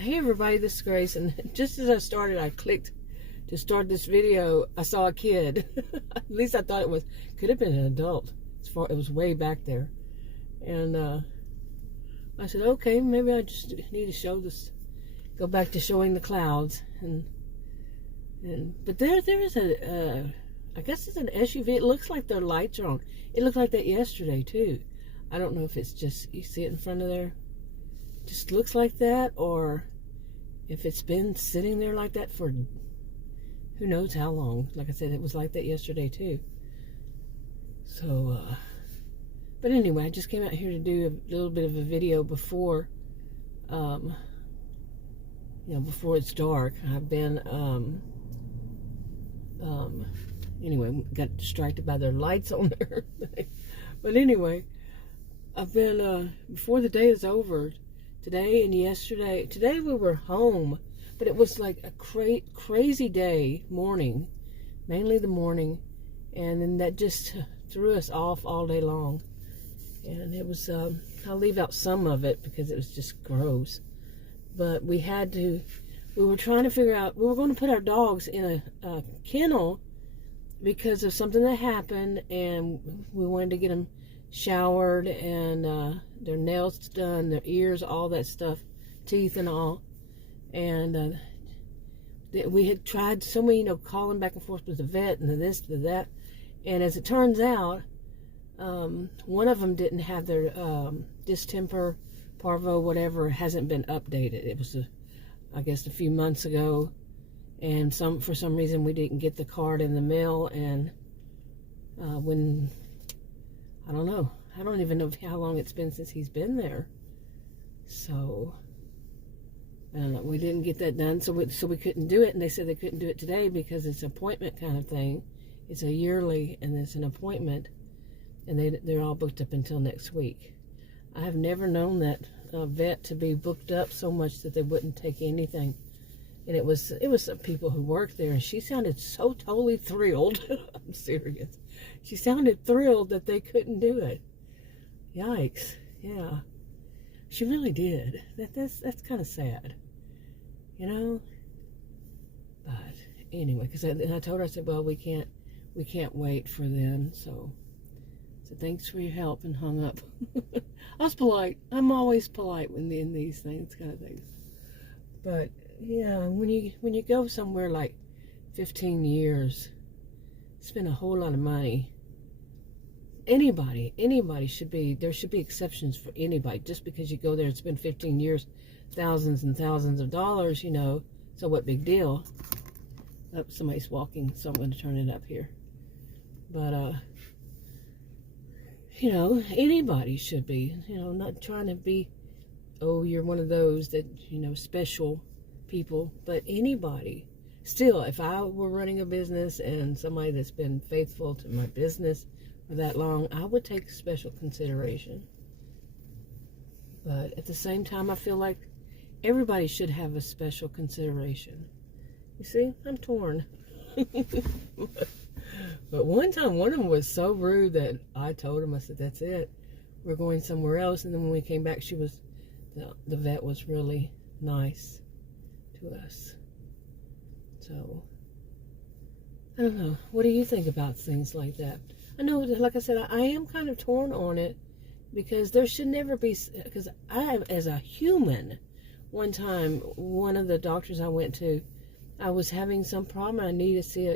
Hey everybody, this is Grace, and just as I clicked to start this video, I saw a kid. At least I thought could have been an adult. It was way back there. And I said, okay, maybe I just need to go back to showing the clouds. But there is I guess it's an SUV. It looks like their lights are on. It looked like that yesterday too. I don't know if it's just, you see it in front of there? Just looks like that, or if it's been sitting there like that for who knows how long. Like I said, it was like that yesterday too. So but anyway, I just came out here to do a little bit of a video before before it's dark. I've been anyway, got distracted by their lights on there. But anyway, I've been before the day is over, today and yesterday. Today we were home, but it was like a crazy day, morning, mainly the morning, and then that just threw us off all day long. And it was, I'll leave out some of it because it was just gross. But we were trying to figure out, we were going to put our dogs in a kennel because of something that happened, and we wanted to get them showered and their nails done, their ears, all that stuff, teeth and all. And we had tried so many, calling back and forth with the vet and the this, the that. And as it turns out, one of them didn't have their distemper, parvo, whatever, hasn't been updated. It was, I guess, a few months ago. And for some reason we didn't get the card in the mail. And I don't know. I don't even know how long it's been since he's been there. So, we didn't get that done, so we couldn't do it. And they said they couldn't do it today because it's an appointment kind of thing. It's a yearly, and it's an appointment, and they're all booked up until next week. I have never known that vet to be booked up so much that they wouldn't take anything. And it was some people who worked there, and she sounded so totally thrilled. I'm serious. She sounded thrilled that they couldn't do it. Yikes. Yeah. She really did. That's kind of sad. But anyway, because I told her, I said, well, we can't wait for them. So thanks for your help, and hung up. I was polite. I'm always polite when in these things, kind of things. But yeah, when you go somewhere like 15 years, spend a whole lot of money. Anybody there should be exceptions for anybody. Just because you go there and spend 15 years, thousands and thousands of dollars, so what big deal? Oh, somebody's walking, so I'm going to turn it up here. But anybody should be, not trying to be, oh, you're one of those that, special people, but anybody. Still, if I were running a business and somebody that's been faithful to my business for that long, I would take special consideration. But at the same time, I feel like everybody should have a special consideration. You see, I'm torn. But one time, one of them was so rude that I told him, I said, that's it. We're going somewhere else. And then when we came back, the vet was really nice to us. So, I don't know. What do you think about things like that? I know, like I said, I am kind of torn on it, because there should never be, because as a human, one time, one of the doctors I went to, I was having some problem. I need to see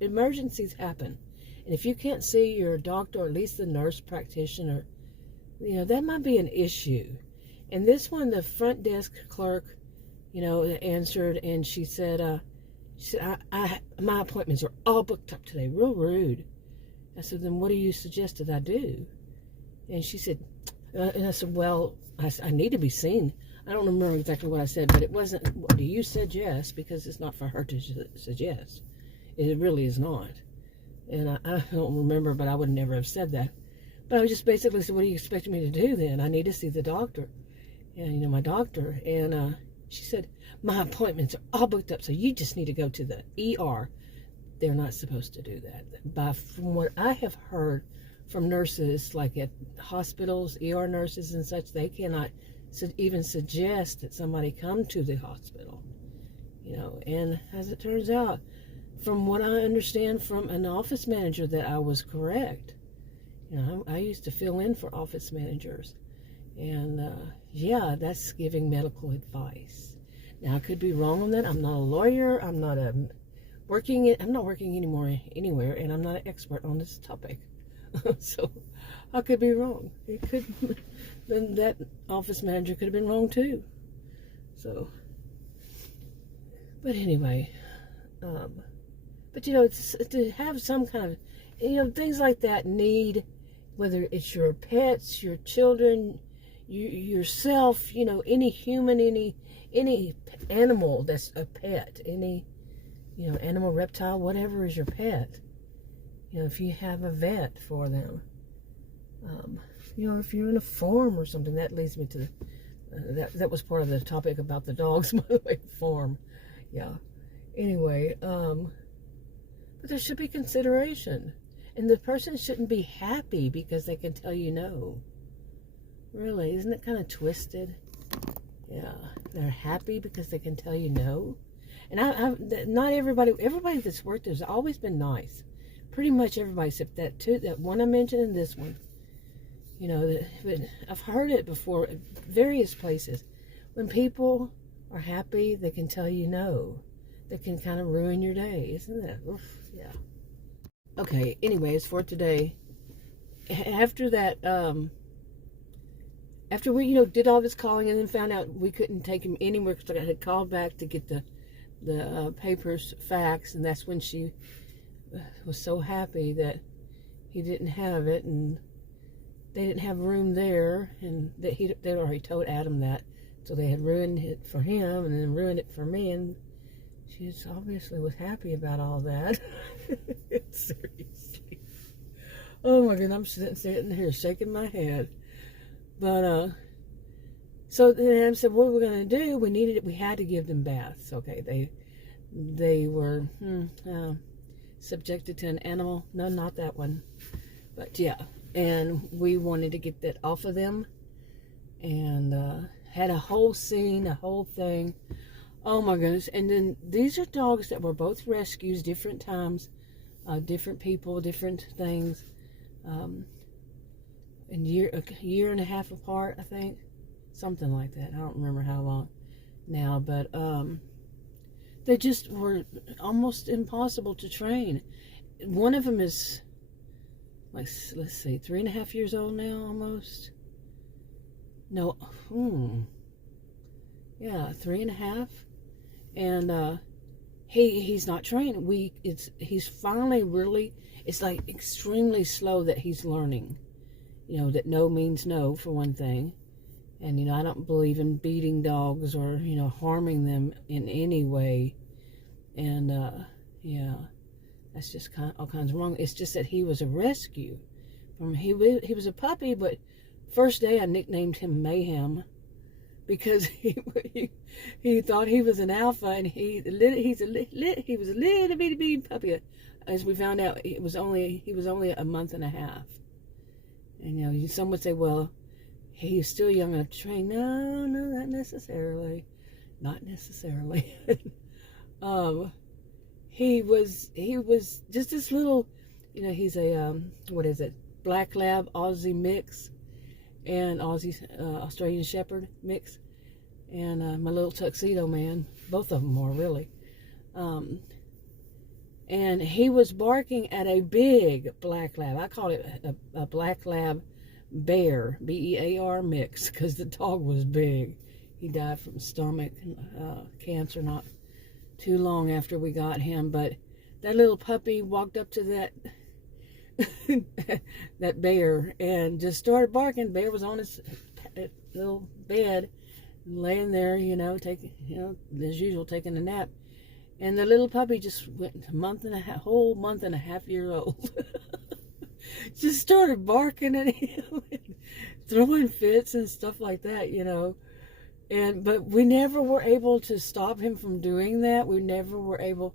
emergencies happen. And if you can't see your doctor, or at least the nurse practitioner, that might be an issue. And this one, the front desk clerk, answered, and she said, my appointments are all booked up today. Real rude. I said, then what do you suggest that I do? And she said, and I said, well, I need to be seen. I don't remember exactly what I said, but it wasn't, what do you suggest? Because it's not for her to suggest. It really is not. And I don't remember, but I would never have said that. But I just basically said, what do you expect me to do then? I need to see the doctor. And, my doctor. And she said, my appointments are all booked up, so you just need to go to the ER. They're not supposed to do that. But from what I have heard from nurses, like at hospitals, ER nurses and such, they cannot even suggest that somebody come to the hospital, and as it turns out, from what I understand from an office manager, that I was correct. I used to fill in for office managers, and yeah, that's giving medical advice. Now, I could be wrong on that. I'm not a lawyer. I'm not working anymore anywhere, and I'm not an expert on this topic. So I could be wrong. Then that office manager could have been wrong too. So, but anyway, but it's to have some kind of, things like that need, whether it's your pets, your children, yourself, any human, any animal that's a pet, any, animal, reptile, whatever is your pet. If you have a vet for them, if you're in a farm or something. That leads me to that was part of the topic about the dogs, by the way, farm. Yeah. Anyway, but there should be consideration, and the person shouldn't be happy because they can tell you no. Really, isn't it kind of twisted? Yeah, they're happy because they can tell you no. And not everybody that's worked there has always been nice. Pretty much everybody except that one I mentioned and this one. But I've heard it before at various places. When people are happy, they can tell you no. That can kind of ruin your day, isn't it? Oof, yeah. Okay, anyways, for today, after that, after we, did all this calling and then found out we couldn't take him anywhere because I had called back to get the papers faxed, and that's when she was so happy that he didn't have it, and they didn't have room there, and that they already told Adam that, so they had ruined it for him and then ruined it for me, and she obviously was happy about all that. Seriously. Oh my God, I'm sitting here shaking my head. But so then I said, what we're going to do? We had to give them baths. Okay, they were subjected to an animal. No, not that one. But yeah, and we wanted to get that off of them, and had a whole scene, a whole thing. Oh my goodness. And then these are dogs that were both rescues, different times, different people, different things, and a year and a half apart, I think, something like that. I don't remember how long now, but they just were almost impossible to train. One of them is, like, let's see, 3.5 years old now, almost. No, yeah, 3.5, and he's not trained. He's finally really. It's like extremely slow that he's learning. That no means no, for one thing. And, I don't believe in beating dogs or, harming them in any way. And, yeah, that's just all kinds of wrong. It's just that he was a rescue. He was a puppy, but first day I nicknamed him Mayhem because he thought he was an alpha, and he was a little bitty puppy. As we found out, he was only a month and a half. And, some would say, well, he's still young enough to train. No, not necessarily. Not necessarily. He was just this little, he's a, Black Lab Aussie mix, and Australian Shepherd mix, and my little tuxedo man. Both of them are really. And he was barking at a big Black Lab. I call it a Black Lab Bear, B-E-A-R mix, because the dog was big. He died from stomach cancer not too long after we got him. But that little puppy walked up to that that bear and just started barking. Bear was on his little bed, laying there, taking, as usual, taking a nap. And the little puppy just went whole month and a half year old. Just started barking at him and throwing fits and stuff like that, but we never were able to stop him from doing that. We never were able.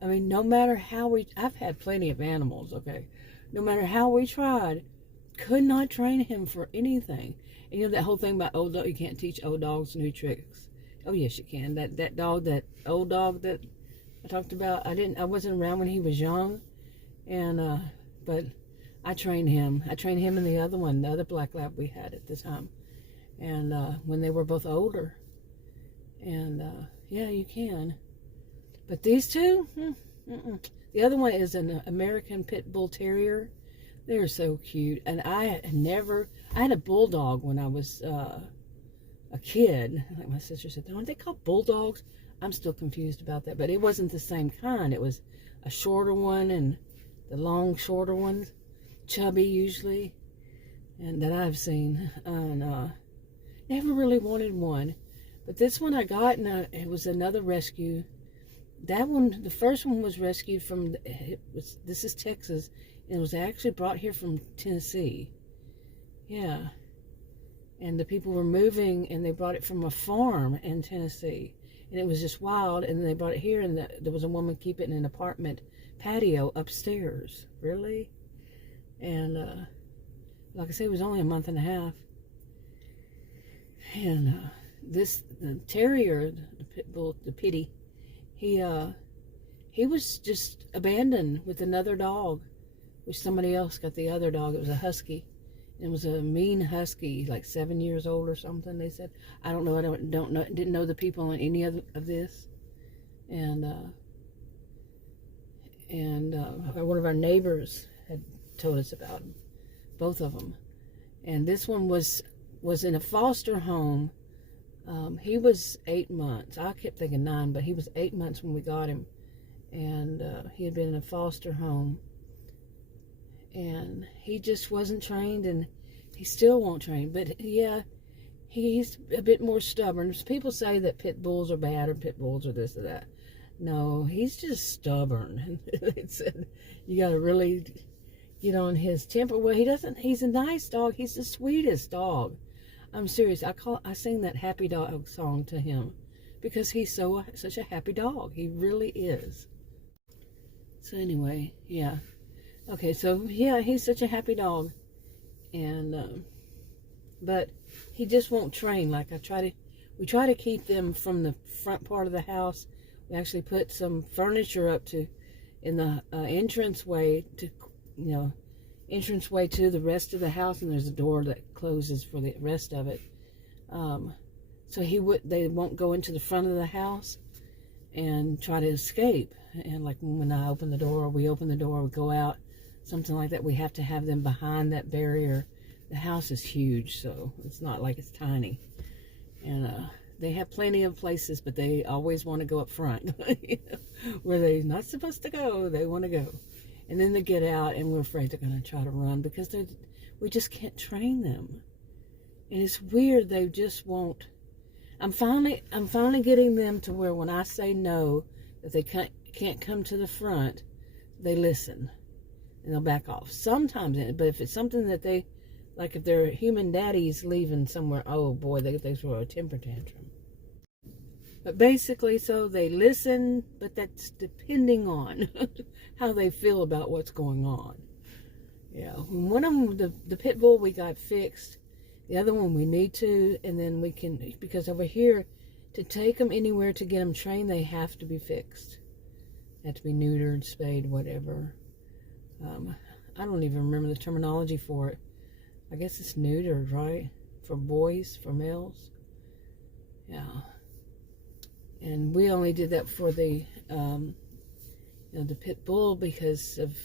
I mean, no matter how I've had plenty of animals, okay? No matter how we tried, could not train him for anything. And you know that whole thing about old dog, you can't teach old dogs new tricks. Oh yes, you can. That dog, that old dog that I talked about, I wasn't around when he was young, and but I trained him. I trained him and the other one, the other black lab we had at the time, and when they were both older. And yeah, you can. But these two, the other one is an American Pit Bull Terrier. They're so cute. And I had a bulldog when I was a kid. Like my sister said, aren't they called bulldogs? I'm still confused about that. But it wasn't the same kind. It was a shorter one, and the long, shorter ones, chubby usually, and that I've seen. And never really wanted one. But this one I got, and it was another rescue. That one, the first one was rescued from, this is Texas, and it was actually brought here from Tennessee. Yeah. And the people were moving, and they brought it from a farm in Tennessee. And it was just wild, and then they brought it here, and there was a woman keeping it in an apartment patio upstairs. Really? And, like I said, it was only a month and a half. And, the terrier, the pit bull, the pitty, he was just abandoned with another dog, which somebody else got the other dog. It was a husky. It was a mean husky, like 7 years old or something. They said, I don't know. I don't know. Didn't know the people on any of this, and one of our neighbors had told us about them, both of them. And this one was in a foster home. He was 8 months. I kept thinking 9, but he was 8 months when we got him. And he had been in a foster home. And he just wasn't trained, and he still won't train. But yeah, he's a bit more stubborn. People say that pit bulls are bad, or pit bulls are this or that. No, he's just stubborn. They said you got to really get on his temper. Well, he's a nice dog. He's the sweetest dog. I'm serious. I sing that happy dog song to him because he's such a happy dog. He really is. So anyway, yeah. Okay, so yeah, he's such a happy dog, and but he just won't train. Like we try to keep them from the front part of the house. We actually put some furniture up in the entranceway to the rest of the house, and there's a door that closes for the rest of it. So they won't go into the front of the house and try to escape. And like when I open the door, we go out, something like that. We have to have them behind that barrier. The house is huge, so it's not like it's tiny. And they have plenty of places, but they always want to go up front, where they're not supposed to go. They want to go. And then they get out, and we're afraid they're going to try to run because we just can't train them. And it's weird, they just won't. I'm finally getting them to where when I say no, that they can't come to the front, they listen and they'll back off. Sometimes, but if it's something that they, like if their human daddy's leaving somewhere, oh boy, they throw a temper tantrum. But basically, so they listen, but that's depending on how they feel about what's going on. Yeah, one of them, the pit bull, we got fixed. The other one we need to, and then we can, because over here, to take them anywhere to get them trained, they have to be fixed. They have to be neutered, spayed, whatever. I don't even remember the terminology for it. I guess it's neutered, right? For boys, for males. Yeah. And we only did that for the pit bull because of,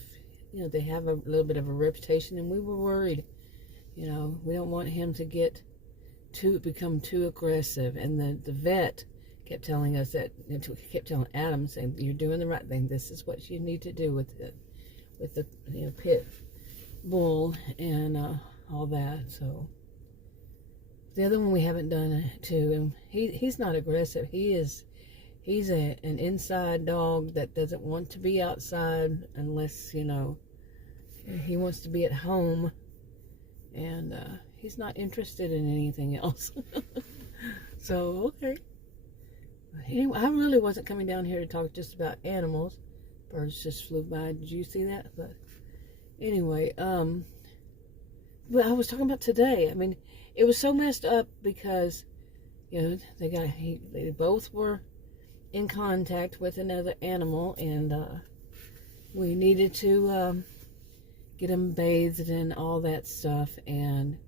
they have a little bit of a reputation, and we were worried. We don't want him to become too aggressive. And the vet kept telling us that, kept telling Adam, saying, you're doing the right thing. This is what you need to do with the pit bull and all that. So the other one we haven't done too, and he's not aggressive. He's an inside dog that doesn't want to be outside unless he wants to be at home, and he's not interested in anything else. So okay. Anyway, I really wasn't coming down here to talk just about animals. Birds just flew by. Did you see that? But anyway, But I was talking about today. I mean, it was so messed up because, you know, they both were in contact with another animal, and we needed to get them bathed and all that stuff. And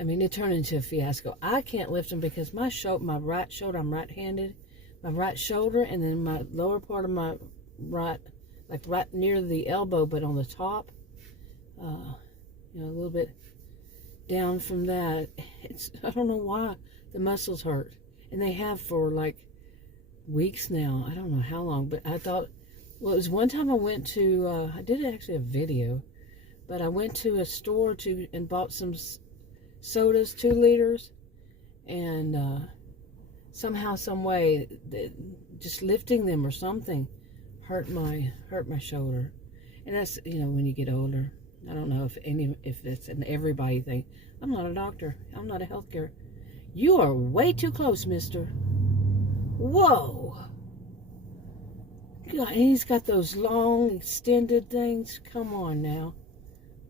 I mean, it turned into a fiasco. I can't lift them because my right shoulder, I'm right-handed, my right shoulder, and then my lower part of my right, like right near the elbow, but on the top, you know, a little bit down from that. I don't know why the muscles hurt, and they have for like weeks now. I don't know how long, but I thought, well, it was one time I went to, I did actually a video, but I went to a store and bought some sodas, 2 liters, and somehow, some way, just lifting them or something hurt my shoulder. And that's, you know, when you get older. I don't know if it's an everybody thing. I'm not a doctor. I'm not a healthcare. You are way too close, mister. Whoa. God, and he's got those long, extended things. Come on now.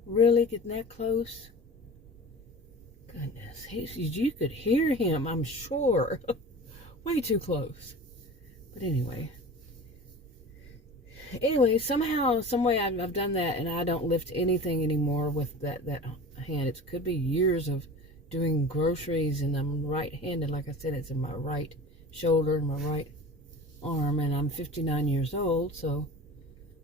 Really getting that close? Goodness. You could hear him, I'm sure. Way too close. But anyway, somehow, some way I've done that, and I don't lift anything anymore with that hand. It could be years of doing groceries, and I'm right-handed. Like I said, it's in my right shoulder and my right arm, and I'm 59 years old, so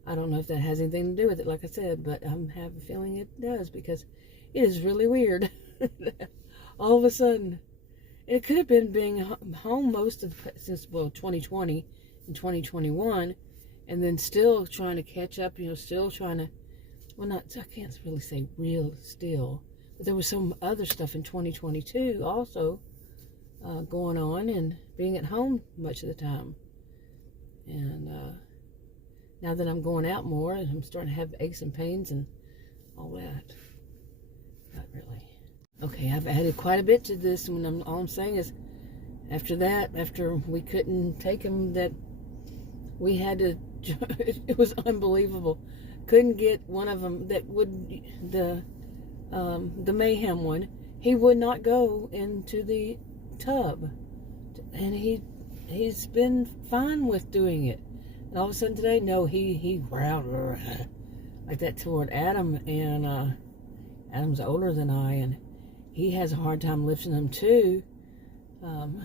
I don't know if that has anything to do with it, like I said, but I have a feeling it does, because it is really weird. All of a sudden. And it could have been being home since 2020 and 2021, and then still trying to catch up, you know, still trying to, well, I can't really say real still, but there was some other stuff in 2022 also going on, and being at home much of the time. And now that I'm going out more, and I'm starting to have aches and pains and all that. Not really. Okay, I've added quite a bit to this, and all I'm saying is, after we couldn't take him, that we had to, it was unbelievable. Couldn't get one of them that would, the Mayhem one, he would not go into the tub. And he's been fine with doing it. And all of a sudden today, no, he growled like that toward Adam, and Adam's older than I, and he has a hard time lifting them too. You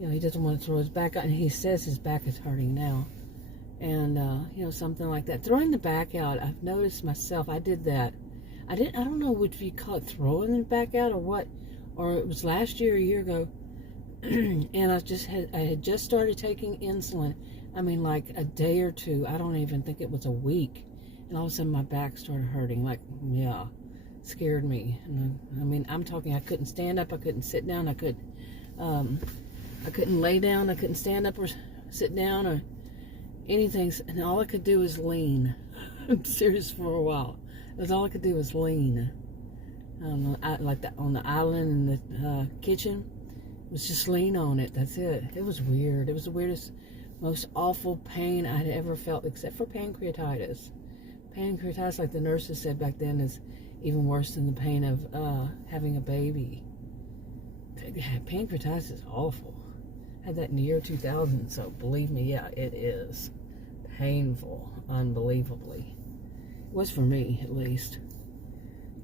know, he doesn't want to throw his back out, and he says his back is hurting now. And, you know, something like that. Throwing the back out, I've noticed myself, I did that. I don't know if you call it throwing the back out or what, or it was last year, a year ago, and I had just started taking insulin. I mean, like a day or two. I don't even think it was a week. And all of a sudden my back started hurting, like, yeah. Scared me. And I mean, I'm talking, I couldn't stand up, I couldn't sit down, I couldn't lay down, I couldn't stand up or sit down or anything, and all I could do was lean. I'm serious, for a while. That's all I could do was lean. Like that on the island in the kitchen, it was just lean on it. That's it. It was weird. It was the weirdest, most awful pain I'd ever felt, except for pancreatitis. Pancreatitis, like the nurses said back then, is even worse than the pain of having a baby. Pancreatitis is awful. I had that in the year 2000, so believe me, yeah, it is painful, unbelievably. It was for me, at least.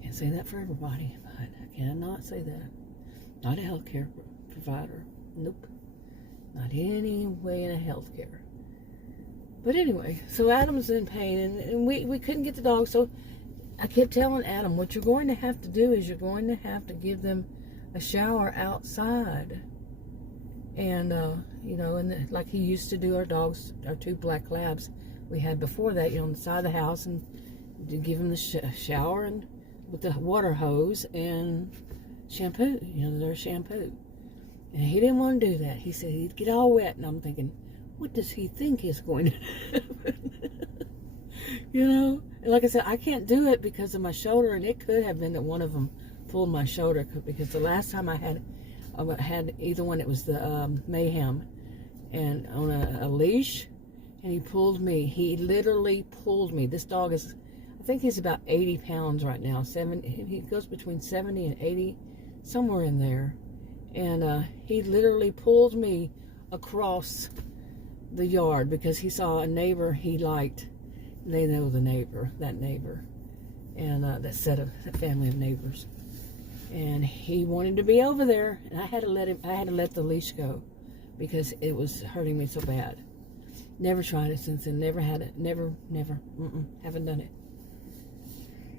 Can't say that for everybody, but I cannot say that. Not a healthcare provider. Nope. Not any way in a healthcare. But anyway, so Adam's in pain, and we couldn't get the dog, so I kept telling Adam, what you're going to have to do is you're going to have to give them a shower outside. And, you know, and like he used to do our dogs, our 2 black labs we had before that, you know, on the side of the house, and to give them the shower and with the water hose and shampoo, you know, their shampoo. And he didn't want to do that. He said he'd get all wet, and I'm thinking, what does he think is going to happen? You know? And like I said, I can't do it because of my shoulder, and it could have been that one of them pulled my shoulder, because the last time I had either one, it was the Mayhem, and on a leash, and he pulled me. He literally pulled me. This dog is, I think he's about 80 pounds right now. He goes between 70 and 80, somewhere in there. And he literally pulled me across the yard because he saw a neighbor he liked. They know that neighbor, and that family of neighbors. And he wanted to be over there, and I had to let the leash go because it was hurting me so bad. Never tried it since then. Never had it. Never. Haven't done it.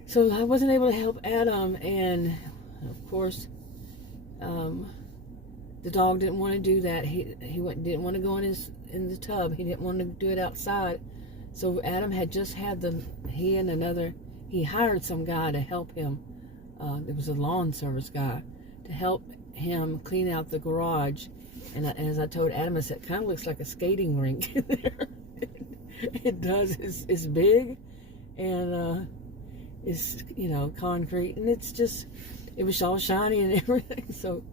So I wasn't able to help Adam, and of course, the dog didn't want to do that. Didn't want to go in the tub. He didn't want to do it outside. So Adam had just had he hired some guy to help him. It was a lawn service guy to help him clean out the garage. And as I told Adam, I said, it kind of looks like a skating rink in there. It does. It's big, and it's, concrete, and it was all shiny and everything. So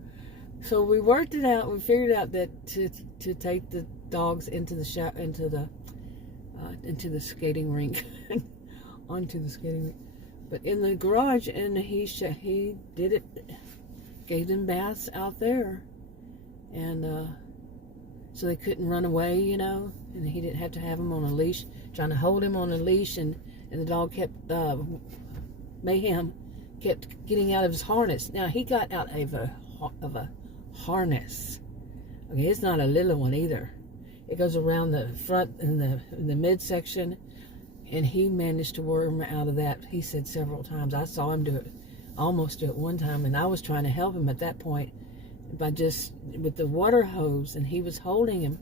we worked it out. We figured out that to take the dogs into the skating rink, onto the skating rink, but in the garage, and he did it, gave them baths out there, and so they couldn't run away, and he didn't have to have them on a leash, trying to hold him on a leash, and the dog kept Mayhem kept getting out of his harness. Now he got out of a harness. Okay, it's not a little one either. It goes around the front and the midsection, and he managed to worm out of that. He said several times. I saw him almost do it one time, and I was trying to help him at that point by just with the water hose, and he was holding him.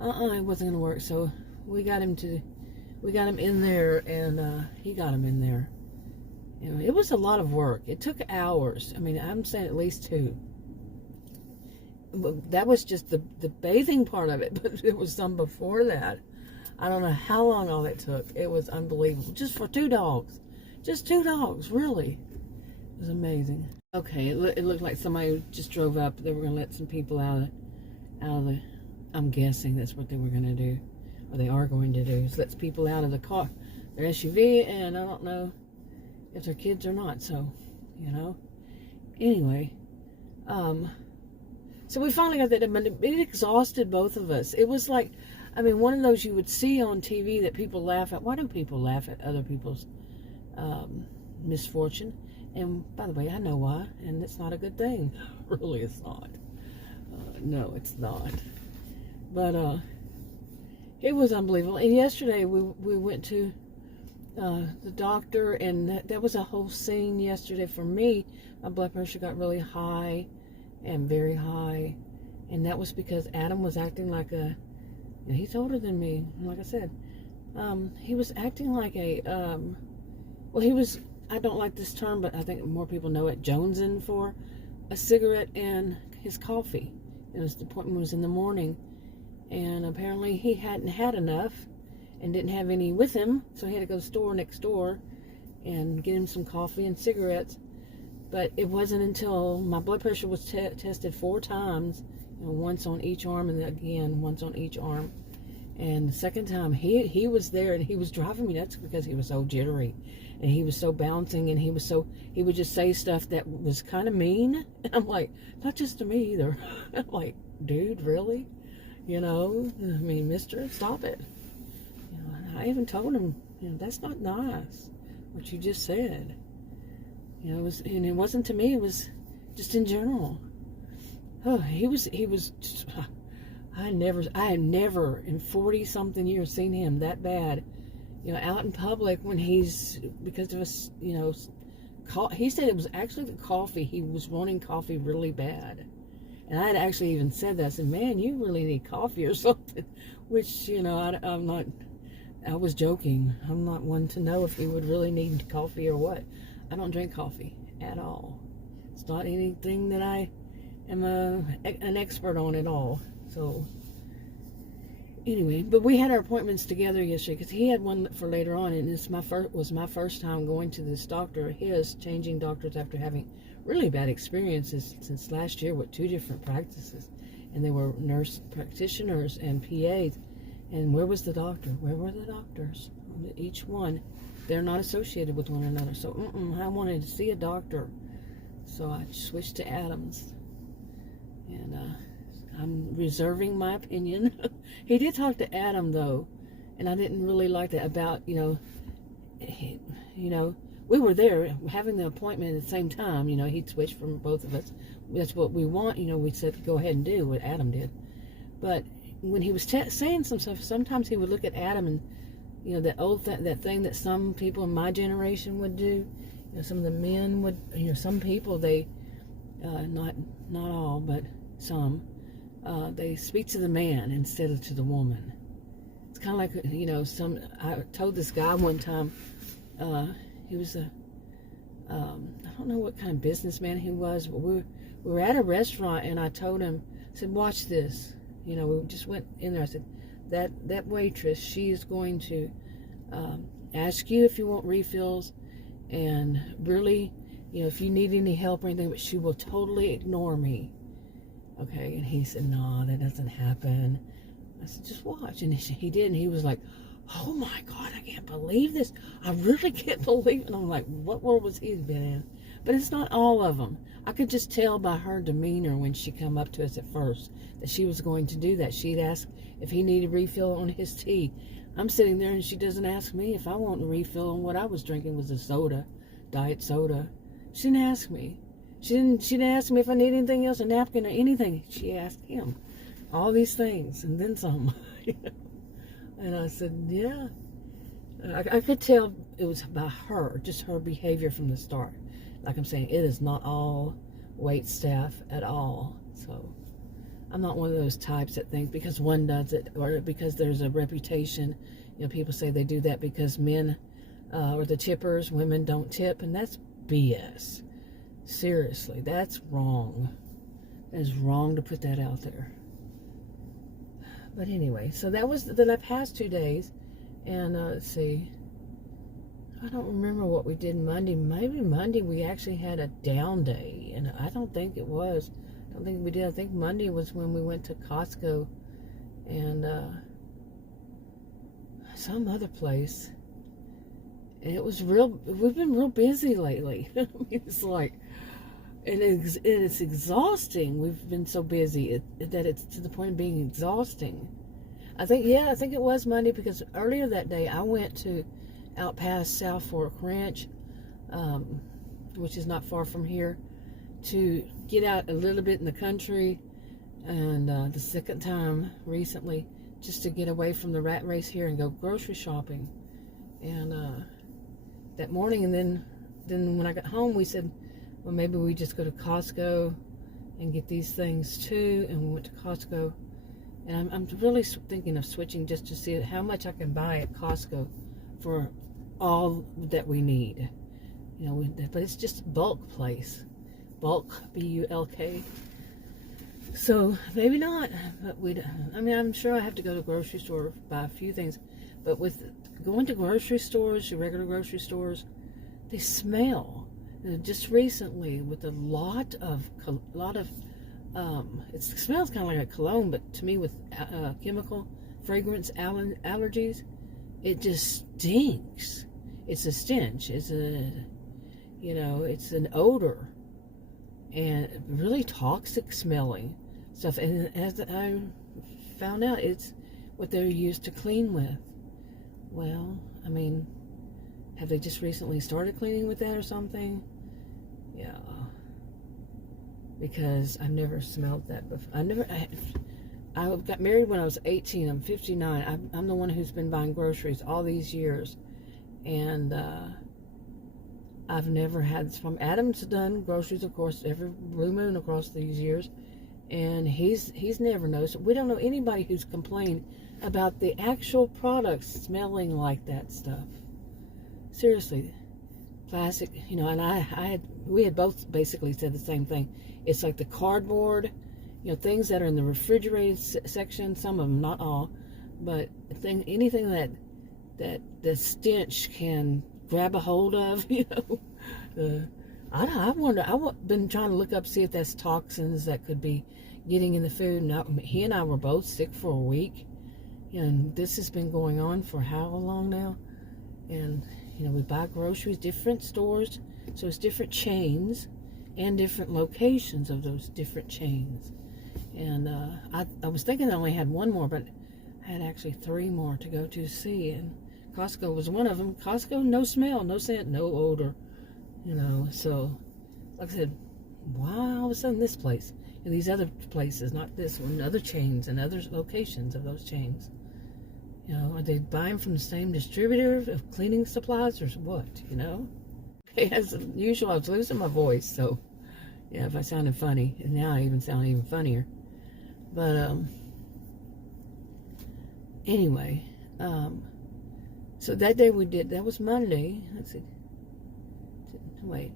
It wasn't going to work. So we got him in there, and he got him in there. It was a lot of work. It took hours. I mean, I'm saying at least 2. That was just the bathing part of it, but it was some before that. I don't know how long all that took. It was unbelievable. Just for 2 dogs. Just 2 dogs, really. It was amazing. Okay, it looked like somebody just drove up. They were going to let some people out of the, I'm guessing that's what they were going to do. Or they are going to do. Is let people out of the car, their SUV, and I don't know if they're kids or not. So, Anyway, so we finally got that done. It exhausted both of us. It was like, one of those you would see on TV that people laugh at. Why do people laugh at other people's misfortune? And by the way, I know why, and it's not a good thing. Really, it's not. No, it's not. But it was unbelievable. And yesterday we went to the doctor, and that was a whole scene yesterday for me. My blood pressure got really high, and very high, and that was because Adam was acting like he's older than me, like I said. He was acting like he was, I don't like this term, but I think more people know it, jonesing for a cigarette and his coffee. The appointment was in the morning, and apparently he hadn't had enough and didn't have any with him, so he had to go to the store next door and get him some coffee and cigarettes. But it wasn't until my blood pressure was tested 4 times, once on each arm, and then again once on each arm. And the second time he was there, and he was driving me nuts because he was so jittery, and he was so bouncing, and he would just say stuff that was kind of mean. And I'm like, not just to me either. I'm like, dude, really? Mister, stop it. I even told him, that's not nice what you just said. It wasn't to me, it was just in general. Oh, he was just, I had never in 40 something years seen him that bad, out in public when because of us, he said it was actually the coffee. He was wanting coffee really bad. And I had actually even said that. I said, man, you really need coffee or something, which, I was joking. I'm not one to know if he would really need coffee or what. I don't drink coffee at all. It's not anything that I am an expert on at all. So anyway, but we had our appointments together yesterday because he had one for later on, and this was my first time going to this doctor. His changing doctors after having really bad experiences since last year with 2 different practices, and they were nurse practitioners and PAs. And where was the doctor? Where were the doctors? Each one. they're not associated with one another. So I wanted to see a doctor, so I switched to Adams, and I'm reserving my opinion. He did talk to Adam though, and I didn't really like that about we were there having the appointment at the same time. He'd switched from both of us. That's what we want. We said go ahead and do what Adam did. But when he was saying some stuff, sometimes he would look at Adam and, that thing that some people in my generation would do. Some of the men would, some people, they, not all, but some, they speak to the man instead of to the woman. It's kind of like, I told this guy one time, he was I don't know what kind of businessman he was, but we were at a restaurant, and I told him, I said, watch this. We just went in there. I said, that waitress, she is going to ask you if you want refills, and really, if you need any help or anything, but she will totally ignore me. Okay, and he said, no, that doesn't happen. I said, just watch. And he did, and he was like, oh my God, I can't believe this. I really can't believe it. And I'm like, what world was he been in? But it's not all of them. I could just tell by her demeanor when she come up to us at first that she was going to do that. She'd ask if he needed a refill on his tea. I'm sitting there, and she doesn't ask me if I want a refill on what I was drinking was a soda, diet soda. She didn't ask me. She didn't ask me if I need anything else, a napkin or anything. She asked him all these things and then some. And I said, yeah. I could tell it was by her, just her behavior from the start. Like I'm saying, it is not all wait staff at all. So I'm not one of those types that think because one does it or because there's a reputation. People say they do that because men are the tippers, women don't tip, and that's BS. Seriously, that's wrong. It is wrong to put that out there. But anyway, so that was the past 2 days. And let's see. I don't remember what we did Monday. Maybe Monday we actually had a down day. And I don't think it was. I don't think we did. I think Monday was when we went to Costco and some other place. And it was we've been real busy lately. It's like, it's exhausting. We've been so busy that it's to the point of being exhausting. I think it was Monday because earlier that day I went to out past South Fork Ranch, which is not far from here, to get out a little bit in the country, and the second time recently just to get away from the rat race here and go grocery shopping. And that morning, and then when I got home, we said, well, maybe we just go to Costco and get these things too. And we went to Costco, and I'm really thinking of switching just to see how much I can buy at Costco for all that we need. But it's just a bulk place, bulk, B-U-L-K. So maybe not, but I'm sure I have to go to the grocery store buy a few things. But with going to grocery stores, your regular grocery stores, they smell. Just recently, with a lot of it smells kind of like a cologne, but to me with chemical fragrance allergies, it just stinks. It's a stench. It's it's an odor, and really toxic smelling stuff. And as I found out, it's what they're used to clean with. Well, have they just recently started cleaning with that or something? Yeah. Because I've never smelled that before. I got married when I was 18. I'm 59. I'm the one who's been buying groceries all these years. And I've never had this from Adam's done groceries, of course, every blue moon across these years. And he's never noticed. We don't know anybody who's complained about the actual products smelling like that stuff. Seriously, plastic, and we had both basically said the same thing. It's like the cardboard, things that are in the refrigerated section, some of them, not all, but anything that the stench can grab a hold of, I wonder, I've been trying to look up, see if that's toxins that could be getting in the food. And he and I were both sick for a week, and this has been going on for how long now? And we buy groceries, different stores, so it's different chains and different locations of those different chains. And I was thinking I only had one more, but I had actually 3 more to go to see, and Costco was one of them. Costco, no smell, no scent, no odor, so like I said, why all of a sudden this place and these other places, not this one, other chains and other locations of those chains? Are they buying from the same distributor of cleaning supplies or what, As usual, I was losing my voice, so yeah, if I sounded funny, and now I even sound even funnier. But anyway, so that day that was Monday. Let's see. Wait,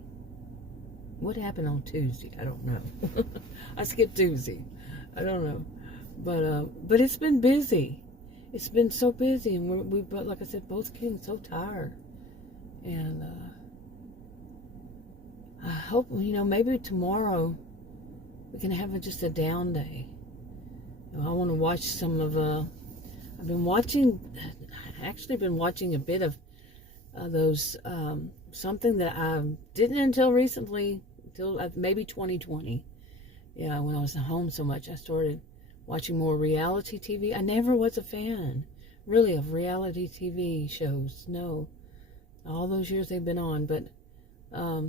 what happened on Tuesday? I don't know. I skipped Tuesday. I don't know. But it's been busy. It's been so busy, and we but like I said, both getting so tired. And I hope, maybe tomorrow we can have just a down day. I want to watch some of, I've actually been watching a bit of those, something that I didn't until recently, until maybe 2020. Yeah, when I was at home so much, I started watching more reality TV. I never was a fan, really, of reality TV shows. No, all those years they've been on. But I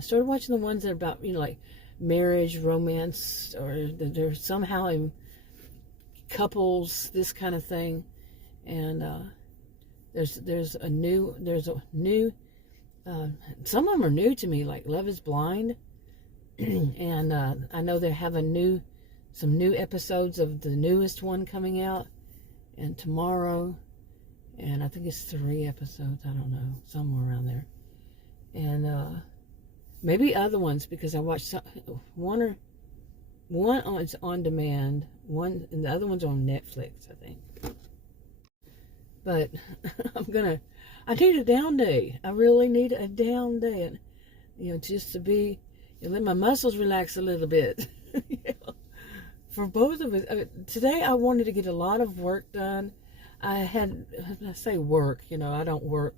started watching the ones that are about, like marriage, romance, or they're somehow in couples, this kind of thing. And there's a new, some of them are new to me, like Love is Blind. And I know they have some new episodes of the newest one coming out, and tomorrow, and I think it's 3 episodes, I don't know, somewhere around there. And maybe other ones, because I watched one is on demand, one, and the other one's on Netflix, I think. But I need a down day. I really need a down day, and just to be, let my muscles relax a little bit. For both of us. Today I wanted to get a lot of work done. I say work, I don't work,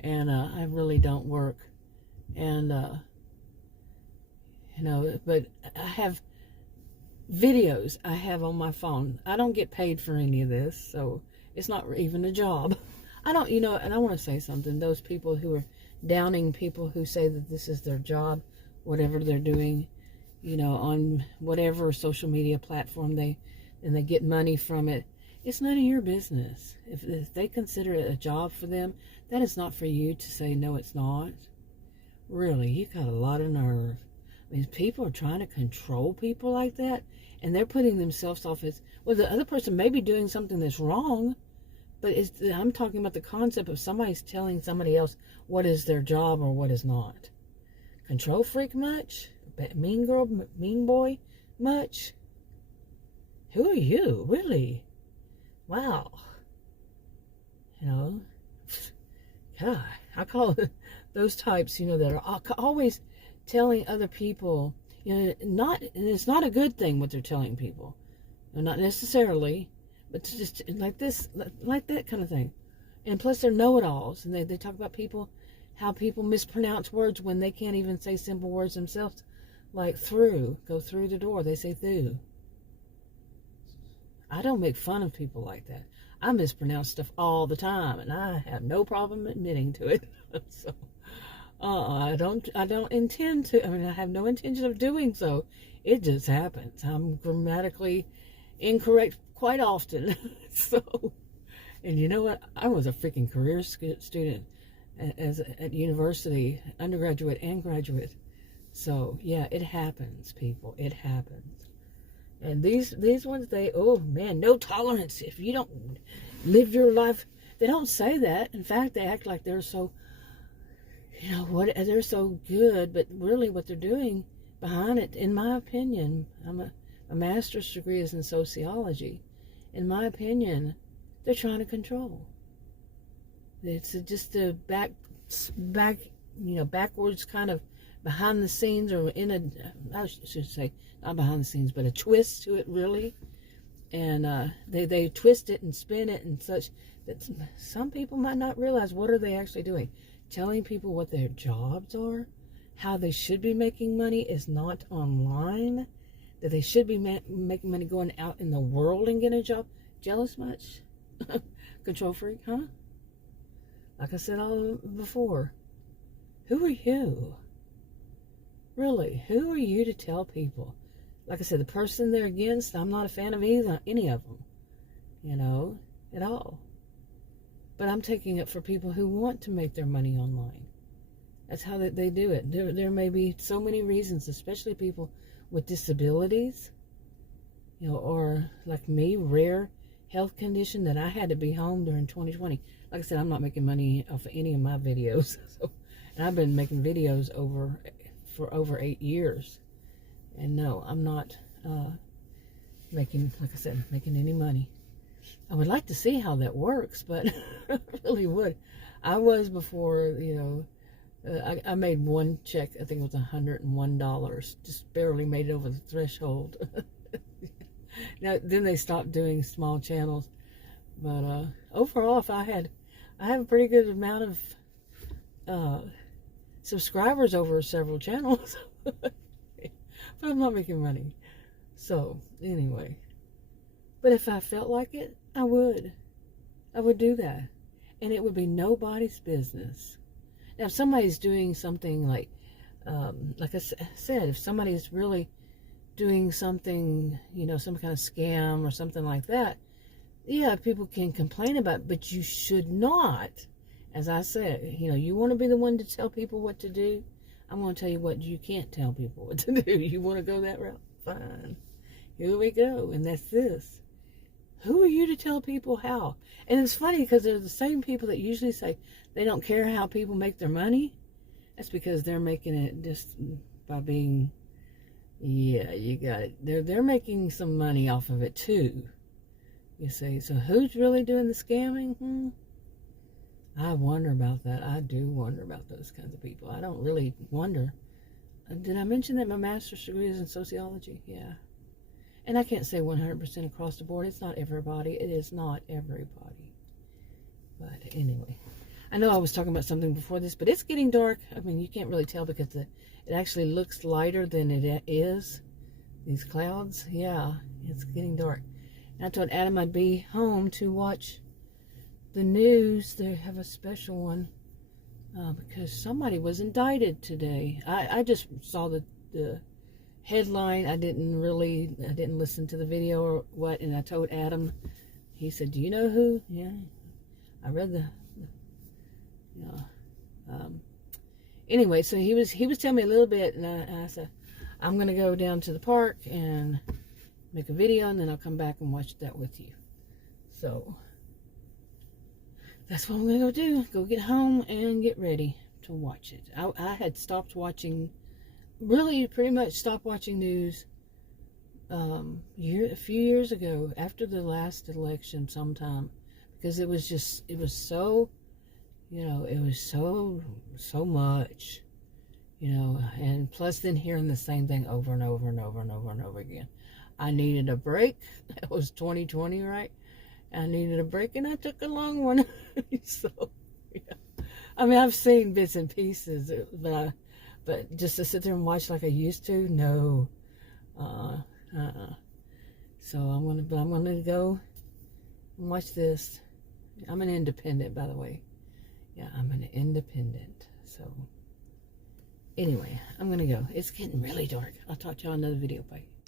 and I really don't work, and but I have videos I have on my phone. I don't get paid for any of this, so it's not even a job. I don't, and I want to say something. Those people who are downing people who say that this is their job, whatever they're doing, on whatever social media platform they get money from it, it's none of your business. If they consider it a job for them, that is not for you to say, no, it's not. Really, you got a lot of nerve. I mean, people are trying to control people like that, and they're putting themselves off as, well, the other person may be doing something that's wrong, but I'm talking about the concept of somebody's telling somebody else what is their job or what is not. Control freak much? Mean girl, mean boy much? Who are you, really? Wow. God, I call those types, that are always telling other people, and it's not a good thing what they're telling people. Not necessarily, but just like this, like that kind of thing. And plus they're know-it-alls, and they talk about how people mispronounce words when they can't even say simple words themselves, like go through the door. They say through. I don't make fun of people like that. I mispronounce stuff all the time, and I have no problem admitting to it. So, I don't intend to. I mean, I have no intention of doing so. It just happens. I'm grammatically incorrect quite often. So, and you know what? I was a freaking career student at university, undergraduate and graduate. So yeah, it happens, people. It happens. And these ones, oh man, no tolerance. If you don't live your life, they don't say that. In fact, they act like they're so, they're so good, but really what they're doing behind it, in my opinion, a master's degree is in sociology. In my opinion, they're trying to control. It's just a backwards kind of behind the scenes, or I should say, not behind the scenes, but a twist to it, really. And they twist it and spin it and such that some people might not realize what are they actually doing. telling people what their jobs are, how they should be making money is not online, that they should be making money going out in the world and getting a job. Jealous much? Control freak, huh? Like I said all before, who are you? Really, who are you to tell people? Like I said, the person they're against, I'm not a fan of any of them, you know, at all. But I'm taking it for people who want to make their money online. That's how they do it. There may be so many reasons, especially people with disabilities, you know, or like me, rare health condition that I had to be home during 2020. Like I said, I'm not making money off of any of my videos. So, and I've been making videos for over 8 years. And no, I'm not making, like I said, making any money. I would like to see how that works, but I really would. I was before, you know, I made one check, I think it was $101, just barely made it over the threshold. Now, then they stopped doing small channels, but overall, if I have a pretty good amount of subscribers over several channels, but I'm not making money. So anyway, but if I felt like it, I would do that, and it would be nobody's business. Now, if somebody's doing something like I said, if somebody's really doing something, you know, some kind of scam or something like that, yeah, people can complain about it, but you should not. As I said, you know, you want to be the one to tell people what to do, I'm going to tell you what you can't tell people what to do. You want to go that route? Fine. Here we go. And that's this. Who are you to tell people how? And it's funny because they're the same people that usually say they don't care how people make their money. That's because they're making it just by being, yeah, you got it. They're making some money off of it too. You see, so who's really doing the scamming? I wonder about that. I do wonder about those kinds of people. I don't really wonder. Did I mention that my master's degree is in sociology? Yeah. And I can't say 100% across the board. It's not everybody. It is not everybody. But anyway, I know I was talking about something before this, but it's getting dark. I mean, you can't really tell because it actually looks lighter than it is. These clouds, yeah, it's getting dark. And I told Adam I'd be home to watch the news. They have a special one because somebody was indicted today. I just saw the headline. I didn't listen to the video or what, and I told Adam. He said, "Do you know who?" Yeah, I read anyway, so he was telling me a little bit, and I said, I'm gonna go down to the park and make a video, and then I'll come back and watch that with you. So that's what I'm gonna go do. Go get home and get ready to watch it. I had stopped watching, really pretty much stopped watching news a few years ago, after the last election sometime, because it was so, you know, it was so much, you know, and plus then hearing the same thing over and over and over and over and over again. I needed a break. It was 2020, right? I needed a break, and I took a long one. So, yeah. I mean, I've seen bits and pieces, but just to sit there and watch like I used to, no. So I'm gonna go and watch this. I'm an independent, by the way. Yeah, I'm an independent. So anyway, I'm gonna go. It's getting really dark. I'll talk to y'all in another video. Bye.